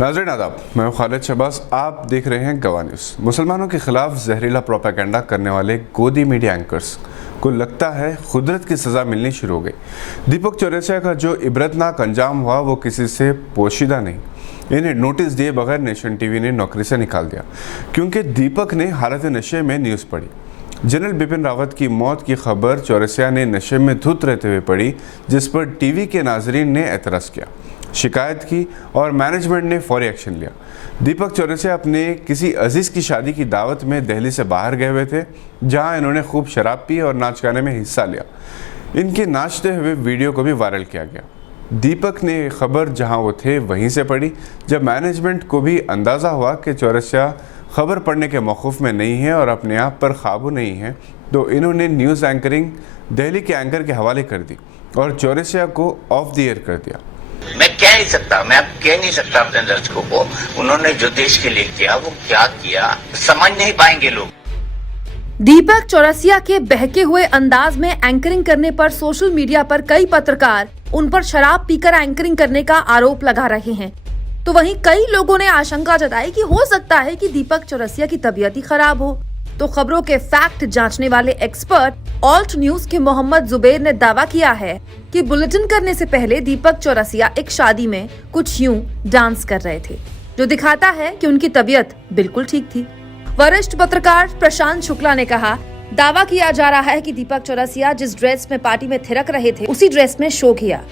नाज़रीन आदाब, मैं हूं खालिद शहबाज। आप देख रहे हैं गवाह न्यूज़। मुसलमानों के खिलाफ जहरीला प्रोपेगेंडा करने वाले गोदी मीडिया एंकर्स को लगता है खुदरत की सज़ा मिलनी शुरू हो गई। दीपक चौरसिया का जो इबरतनाक अंजाम हुआ वो किसी से पोशीदा नहीं। इन्हें नोटिस दिए बगैर नेशन टीवी ने नौकरी से निकाल दिया क्योंकि दीपक ने हालत नशे में न्यूज़ पढ़ी। जनरल बिपिन रावत की मौत की खबर चौरसिया ने नशे में धुत रहते हुए पढ़ी, जिस पर टीवी के नाजरीन ने एतराज़ किया, शिकायत की और मैनेजमेंट ने फौरी एक्शन लिया। दीपक चौरसिया अपने किसी अजीज़ की शादी की दावत में दिल्ली से बाहर गए हुए थे, जहां इन्होंने खूब शराब पी और नाच गाने में हिस्सा लिया। इनके नाचते हुए वीडियो को भी वायरल किया गया। दीपक ने ये खबर जहां वो थे वहीं से पढ़ी। जब मैनेजमेंट को भी अंदाज़ा हुआ कि चौरसिया खबर पढ़ने के मौक़ूफ़ में नहीं है और अपने आप पर काबू नहीं है, तो इन्होंने न्यूज़ एंकरिंग दिल्ली के एंकर के हवाले कर दी और चौरसिया को ऑफ द एयर कर दिया। मैं कह नहीं सकता अपने दर्शकों को उन्होंने जो देश के लिए किया वो क्या किया समझ नहीं पाएंगे लोग। दीपक चौरसिया के बहके हुए अंदाज में एंकरिंग करने पर सोशल मीडिया पर कई पत्रकार उन पर शराब पीकर एंकरिंग करने का आरोप लगा रहे हैं, तो वहीं कई लोगों ने आशंका जताई कि हो सकता है कि दीपक चौरसिया की तबीयत ही खराब हो। तो खबरों के फैक्ट जांचने वाले एक्सपर्ट ऑल्ट न्यूज के मोहम्मद जुबैर ने दावा किया है कि बुलेटिन करने से पहले दीपक चौरसिया एक शादी में कुछ यूं डांस कर रहे थे, जो दिखाता है कि उनकी तबीयत बिल्कुल ठीक थी। वरिष्ठ पत्रकार प्रशांत शुक्ला ने कहा, दावा किया जा रहा है कि दीपक चौरसिया जिस ड्रेस में पार्टी में थिरक रहे थे उसी ड्रेस में शो किया।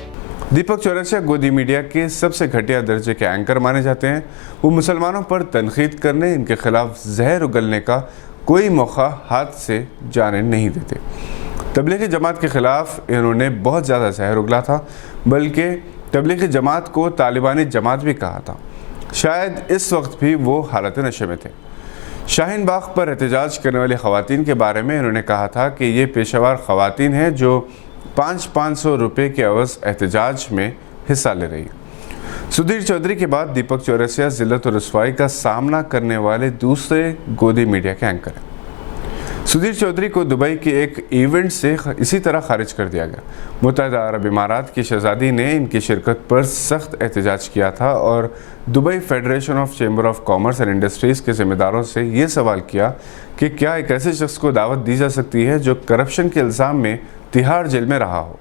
दीपक चौरसिया गोदी मीडिया के सबसे घटिया दर्जे के एंकर माने जाते हैं। वो मुसलमानों पर तनकीद करने, इनके खिलाफ जहर उगलने का कोई मौका हाथ से जाने नहीं देते। तबलीगी जमात के खिलाफ इन्होंने बहुत ज़्यादा जहर उगला था, बल्कि तबलीगी जमात को तालिबानी जमात भी कहा था। शायद इस वक्त भी वो हालत नशे में थे। शाहीन बाग पर एहतजाज करने वाली ख़वातीन के बारे में इन्होंने कहा था कि ये पेशावर ख़वातीन हैं जो 500 रुपये के एवज़ एहतजाज में हिस्सा ले रही है। सुधीर चौधरी के बाद दीपक चौरसिया जिल्लत और रुसवाई का सामना करने वाले दूसरे गोदी मीडिया के एंकर हैं। सुधीर चौधरी को दुबई के एक इवेंट से इसी तरह खारिज कर दिया गया। मुत्तहिदा अरब इमारात की शहजादी ने इनकी शिरकत पर सख्त एहतजाज किया था और Dubai federation of chamber of commerce and industries के ज़िम्मेदारों से ये सवाल किया कि क्या एक ऐसे शख्स को दावत दी जा सकती है जो करप्शन के इल्ज़ाम में तिहाड़ जेल में रहा हो,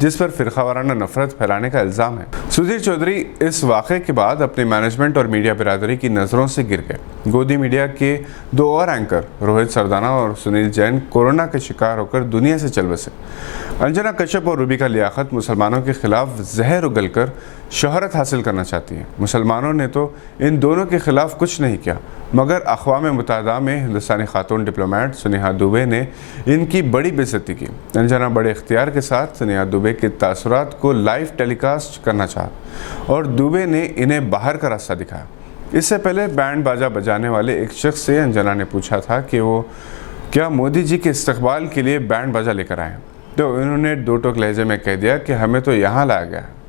जिस पर फिरकावाराना नफरत फैलाने का इल्ज़ाम है। सुधीर चौधरी इस वाक़े के बाद अपने मैनेजमेंट और मीडिया बिरादरी की नज़रों से गिर गए। गोदी मीडिया के दो और एंकर रोहित सरदाना और सुनील जैन कोरोना के शिकार होकर दुनिया से चल बसे। अंजना कश्यप और रूबिका लियाकत मुसलमानों के खिलाफ जहर उगलकर शोहरत हासिल करना चाहती हैं। मुसलमानों ने तो इन दोनों के खिलाफ कुछ नहीं किया, मगर अक़वाम मुत्तहिदा में हिंदुस्तानी खातून डिप्लोमेट सुनेहा दुबे ने इनकी बड़ी बेइज्जती की। अंजना बड़े इख्तियार के साथ सुनेहा दुबे के तासुरात को लाइव टेलीकास्ट करना चाहा और दुबे ने इन्हें बाहर का रास्ता दिखाया। इससे पहले बैंड बाजा बजाने वाले एक शख्स से अंजना ने पूछा था कि वो क्या मोदी जी के इस्तकबाल के लिए बैंड बाजा लेकर आए, तो इन्होंने दो टोक लहजे में कह दिया कि हमें तो यहाँ लाया गया है।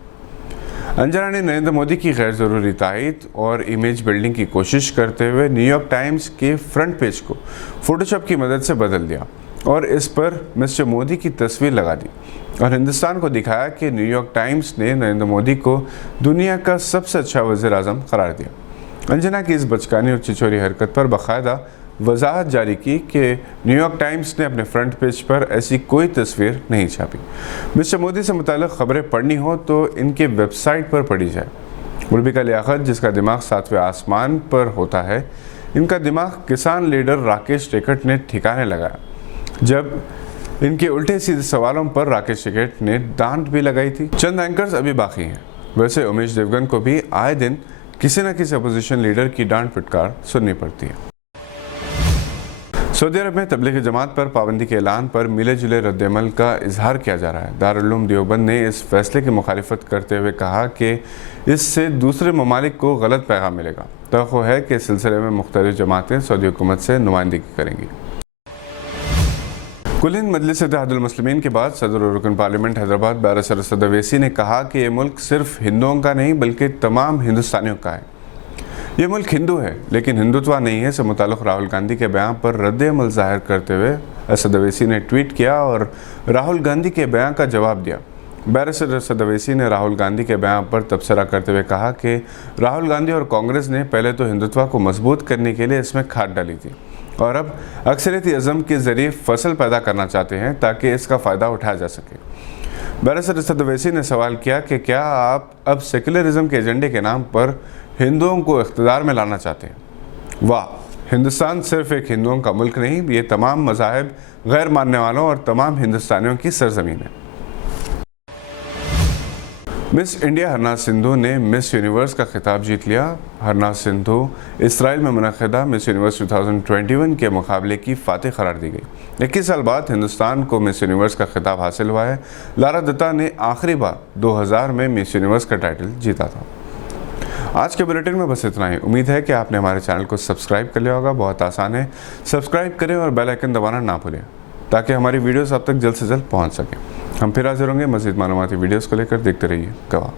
अंजना ने नरेंद्र मोदी की गैर ज़रूरी तायद और इमेज बिल्डिंग की कोशिश करते हुए न्यूयॉर्क टाइम्स के फ्रंट पेज को फोटोशॉप की मदद से बदल दिया और इस पर मिस्टर मोदी की तस्वीर लगा दी और हिंदुस्तान को दिखाया कि न्यूयॉर्क टाइम्स ने नरेंद्र मोदी को दुनिया का सबसे अच्छा वज़ीर आज़म करार दिया। अंजना की इस बचकानी और छिछोरी हरकत पर बाकायदा वजाहत जारी की कि न्यूयॉर्क टाइम्स ने अपने फ्रंट पेज पर ऐसी कोई तस्वीर नहीं छापी। मिस्टर मोदी से मुताल्लिक़ खबरें पढ़नी हो तो इनके वेबसाइट पर पढ़ी जाए। रूबिका लियाकत, जिसका दिमाग 7वें आसमान पर होता है, इनका दिमाग किसान लीडर राकेश टिकैत ने ठिकाने लगाया। जब इनके उल्टे सीधे सवालों पर राकेश टिकैत ने डांट भी लगाई थी। चंद एंकर्स अभी बाकी हैं। वैसे उमेश देवगन को भी आए दिन किसी न किसी अपोजिशन लीडर की डांट फटकार सुननी पड़ती है। सऊदी अरब में तबलीगी जमात पर पाबंदी के ऐलान पर मिले जुले रद्दअमल का इजहार किया जा रहा है। दारुल उलूम देवबंद ने इस फैसले की मुखालिफत करते हुए कहा कि इससे दूसरे ममालिक को गलत पैगाम मिलेगा। तवक्को है कि इस सिलसिले में मुख्तलिफ जमातें सऊदी हुकूमत से नुमाइंदगी करेंगी। कुल हिंद मजलिस इत्तेहादुल मुस्लिमीन के बाद सदर और रुकन पार्लियामेंट हैदराबाद बैरिस्टर असद अवैसी ने कहा कि ये मुल्क सिर्फ हिंदुओं का नहीं बल्कि तमाम हिंदुस्तानियों का है। ये मुल्क हिंदू है लेकिन हिंदुत्व नहीं है से मुताल्लिक़ राहुल गांधी के बयान पर रद्द-ए-अमल ज़ाहिर करते हुए असद अवैसी ने ट्वीट किया और राहुल गांधी के बयान का जवाब दिया। बैरिस्टर अरशद अवैसी ने राहुल गांधी के बयान पर तबसरा करते हुए कहा कि राहुल गांधी और कांग्रेस ने पहले तो हिंदुत्व को मजबूत करने के लिए इसमें खाद डाली थी और अब अक्सरियती अज़म के ज़रिए फसल पैदा करना चाहते हैं ताकि इसका फ़ायदा उठाया जा सके। बैरिस्टर अरशद अवैसी ने सवाल किया कि क्या आप अब सेकुलरिज्म के एजेंडे के नाम पर हिंदुओं को इख्तिदार में लाना चाहते हैं? वाह, हिंदुस्तान सिर्फ एक हिंदुओं का मुल्क नहीं, ये तमाम मज़ाहिब, गैर मानने वालों और तमाम हिंदुस्तानियों की सरजमीन है। मिस इंडिया हरनाज सिंधु ने मिस यूनिवर्स का खिताब जीत लिया। हरनाज सिंधु इसराइल में मुनक़िदा मिस यूनिवर्स 2021 के मुकाबले की फ़ातिह करार दी गई। 21 साल बाद हिंदुस्तान को मिस यूनिवर्स का खिताब हासिल हुआ है। लारा दत्ता ने आखिरी बार 2000 में मिस यूनिवर्स का टाइटल जीता था। आज के बुलेटिन में बस इतना ही। उम्मीद है कि आपने हमारे चैनल को सब्सक्राइब कर लिया होगा। बहुत आसान है, सब्सक्राइब करें और बेल आइकन दबाना ना भूलें ताकि हमारी वीडियोस आप तक जल्द से जल्द पहुंच सकें। हम फिर हाजिर होंगे मज़ीद मालूमाती वीडियोस को लेकर। देखते रहिए गवाह।